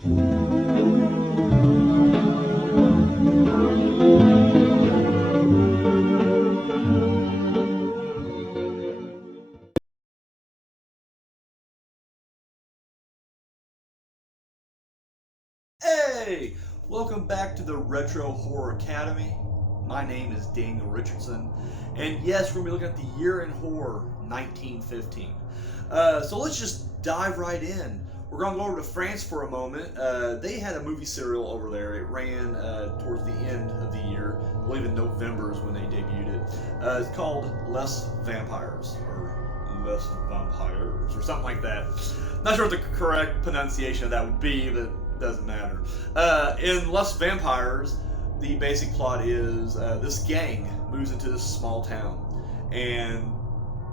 Hey! Welcome back to the Retro Horror Academy. My name is Daniel Richardson, and yes, we're going to be looking at the year in horror, 1915. So let's just dive right in. We're going to go over to France for a moment. They had a movie serial over there. It ran towards the end of the year. I believe in November is when they debuted it. It's called Les Vampires, or Les Vampires, or something like that. Not sure what the correct pronunciation of that would be, but doesn't matter. In Les Vampires, the basic plot is this gang moves into this small town, and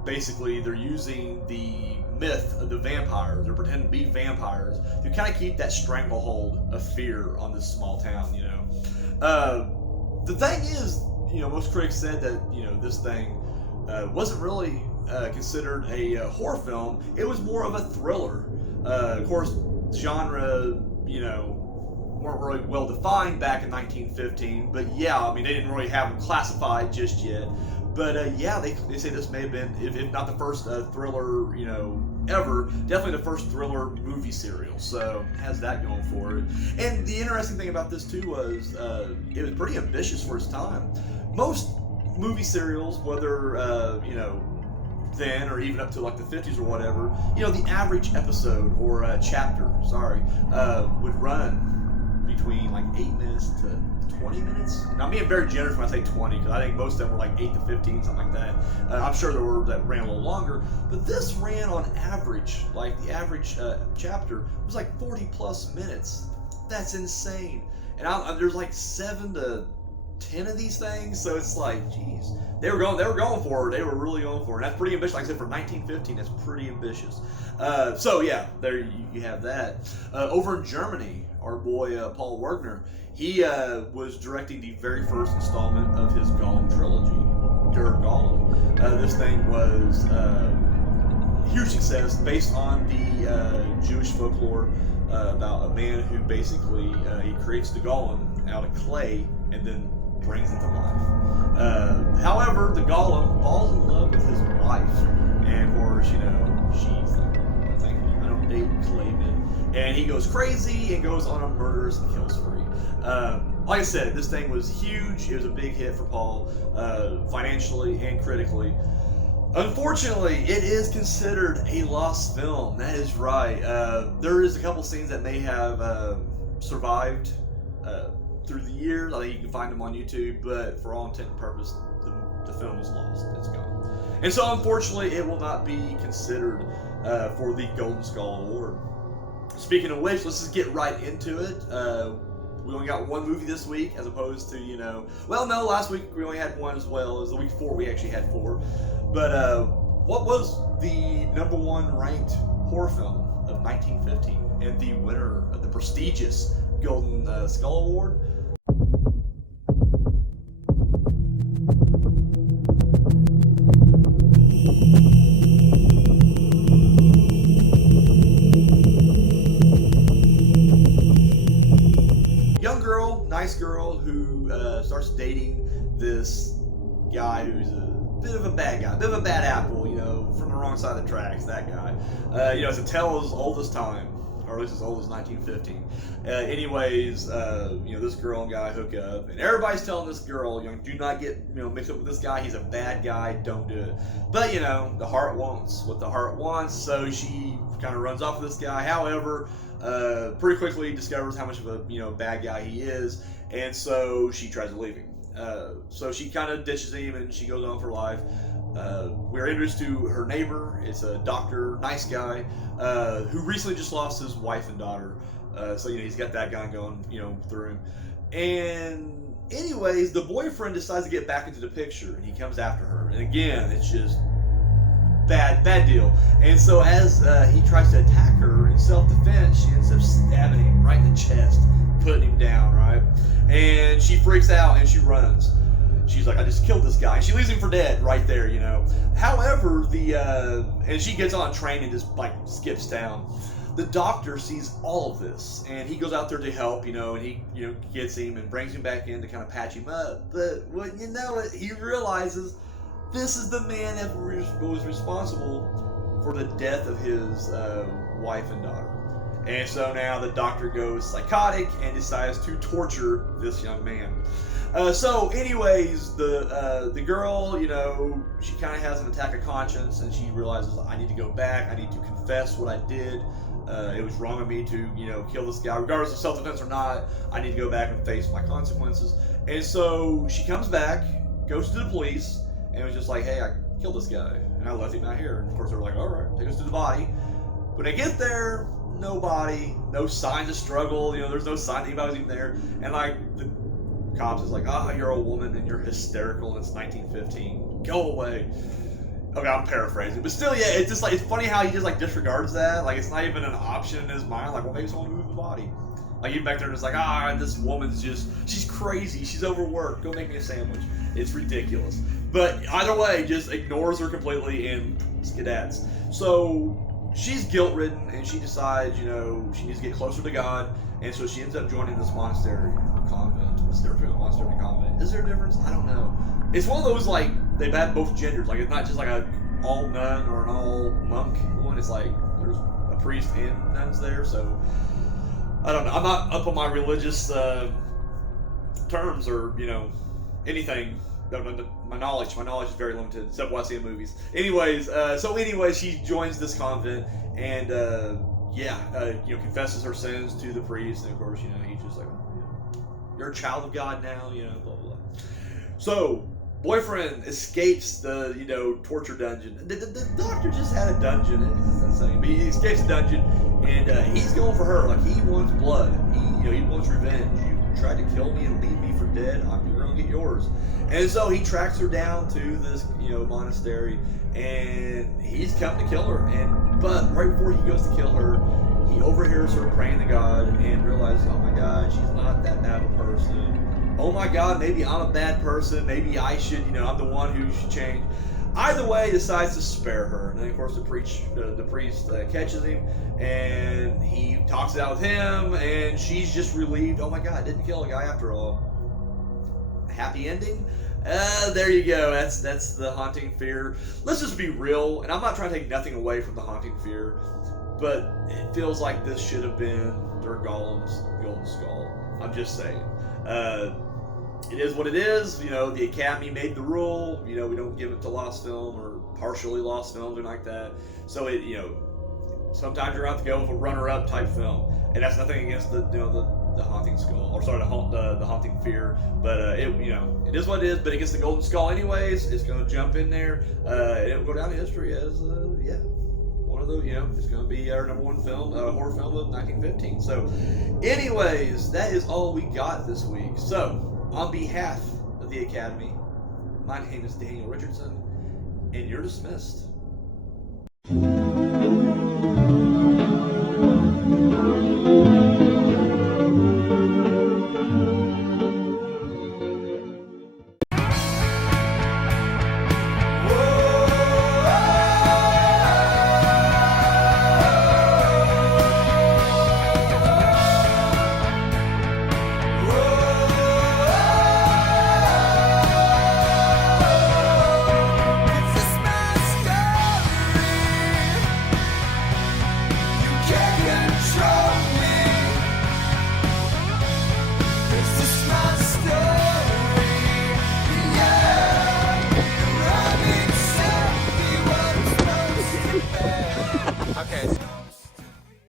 basically they're using the myth of the vampires, they're pretending to be vampires, to kind of keep that stranglehold of fear on this small town, you know. The thing is, you know, most critics said that, you know, this thing wasn't really considered a horror film. It was more of a thriller. Of course, genre, you know, weren't really well defined back in 1915, but yeah, I mean, they didn't really have them classified just yet. But yeah, they say this may have been, if not the first thriller, you know, ever, definitely the first thriller movie serial. So it has that going for it. And the interesting thing about this too was it was pretty ambitious for its time. Most movie serials, whether you know, then or even up to like the 50s or whatever, you know, the average episode or chapter, would run between like 8 minutes to 20 minutes. And I'm being very generous when I say 20, because I think most of them were like 8 to 15, something like that. I'm sure there were that ran a little longer, but this ran on average, like the average chapter was like 40 plus minutes. That's insane. And there's like 7 to 10 of these things, so it's like, geez, they were going for it. They were really going for it. And that's pretty ambitious. Like I said, for 1915, that's pretty ambitious. So yeah, there you have that. Over in Germany, our boy Paul Werner, he was directing the very first installment of his Gollum trilogy, Der Gollum. This thing was a huge success, based on the Jewish folklore about a man who basically he creates the Gollum out of clay and then brings it to life. However, the Gollum falls in love with his wife, and of course, you know, she's like, I don't date clay men, and he goes crazy and goes on a murderous kill spree. Like I said, this thing was huge. It was a big hit for Paul, financially and critically. Unfortunately, it is considered a lost film. That is right. There is a couple scenes that may have survived through the years. I think you can find them on YouTube, but for all intent and purpose, the film is lost. It's gone. And so, unfortunately, it will not be considered for the Golden Skull Award. Speaking of which, let's just get right into it. We only got one movie this week, as opposed to, you know, well, no, last week we only had one as well. It was the week before we actually had 4. But what was the #1 ranked horror film of 1915 and the winner of the prestigious Golden Skull Award? Young girl, nice girl, who starts dating this guy who's a bit of a bad guy, a bit of a bad apple, you know, from the wrong side of the tracks, that guy. You know, it's a tale as old as time, or at least as old as 1915. Anyways, you know, this girl and guy hook up, and everybody's telling this girl, you know, do not get, you know, mixed up with this guy. He's a bad guy. Don't do it. But you know, the heart wants what the heart wants, so she kind of runs off with this guy. However, pretty quickly discovers how much of a, you know, bad guy he is, and so she tries to leave him. So she kind of ditches him and she goes on for life. We're introduced to her neighbor. It's a doctor, nice guy, who recently just lost his wife and daughter. So, you know, he's got that guy going, you know, through him. And anyways, the boyfriend decides to get back into the picture, and he comes after her. And again, it's just bad deal. And so as he tries to attack her in self-defense, she ends up stabbing him right in the chest, putting him down, right? And she freaks out and she runs. She's like, I just killed this guy. And she leaves him for dead right there, you know. However, and she gets on a train and just like skips town. The doctor sees all of this, and he goes out there to help, and he, gets him and brings him back in to kind of patch him up. But when you know it, he realizes this is the man that was responsible for the death of his wife and daughter. And so now the doctor goes psychotic and decides to torture this young man. So anyways, the girl, she kind of has an attack of conscience, and she realizes, I need to go back, I need to confess what I did. It was wrong of me to, kill this guy, regardless of self-defense or not. I need to go back and face my consequences. And so she comes back, goes to the police, and was just like, hey, I killed this guy, and I left him out here. And of course they're like, all right, take us to the body. When they get there, no body, no signs of struggle, there's no sign that anybody was even there. And the cops is like, you're a woman and you're hysterical and it's 1915. Go away. Okay, I'm paraphrasing, but still, yeah, it's just it's funny how he just disregards that. It's not even an option in his mind. Well, maybe someone moved the body. Even back there, just this woman's she's crazy. She's overworked. Go make me a sandwich. It's ridiculous. But either way, just ignores her completely and skedads. So she's guilt-ridden, and she decides, she needs to get closer to God, and so she ends up joining this monastery or convent. Is there a monastery and a convent? Is there a difference? I don't know. It's one of those, they've had both genders. It's not just a all nun or an all monk one. It's there's a priest and nuns there, so I don't know. I'm not up on my religious terms or, anything. My knowledge is very limited, except what I see in movies. Anyways, she joins this convent and confesses her sins to the priest, and of course, he's just you're a child of God now, blah blah. So boyfriend escapes the torture dungeon. The doctor just had a dungeon. It's insane. But he escapes the dungeon, and he's going for her. He wants blood. He wants revenge. You tried to kill me and leave me for dead. I'm gonna get yours. And so he tracks her down to this, monastery, and he's come to kill her. But right before he goes to kill her, he overhears her praying to God and realizes, oh my God, she's not that bad of a person. Oh my God, maybe I'm a bad person. Maybe I should, I'm the one who should change. Either way, decides to spare her. And then, of course, the priest catches him, and he talks it out with him, and she's just relieved. Oh my God, I didn't kill a guy after all. Happy ending? There you go. That's the Haunting Fear. Let's just be real, and I'm not trying to take nothing away from the Haunting Fear, but it feels like this should have been Dirk Gollum's Golden Skull. I'm just saying. It is what it is. The Academy made the rule. We don't give it to lost film or partially lost films or like that. So sometimes you're out to go with a runner-up type film, and that's nothing against the Haunting Skull, or sorry, the Haunting Fear. But it is what it is. But it gets the Golden Skull anyways. It's going to jump in there. And it will go down in history as one of the it's going to be our #1 film, horror film of 1915. So, anyways, that is all we got this week. So, on behalf of the Academy, my name is Daniel Richardson, and you're dismissed.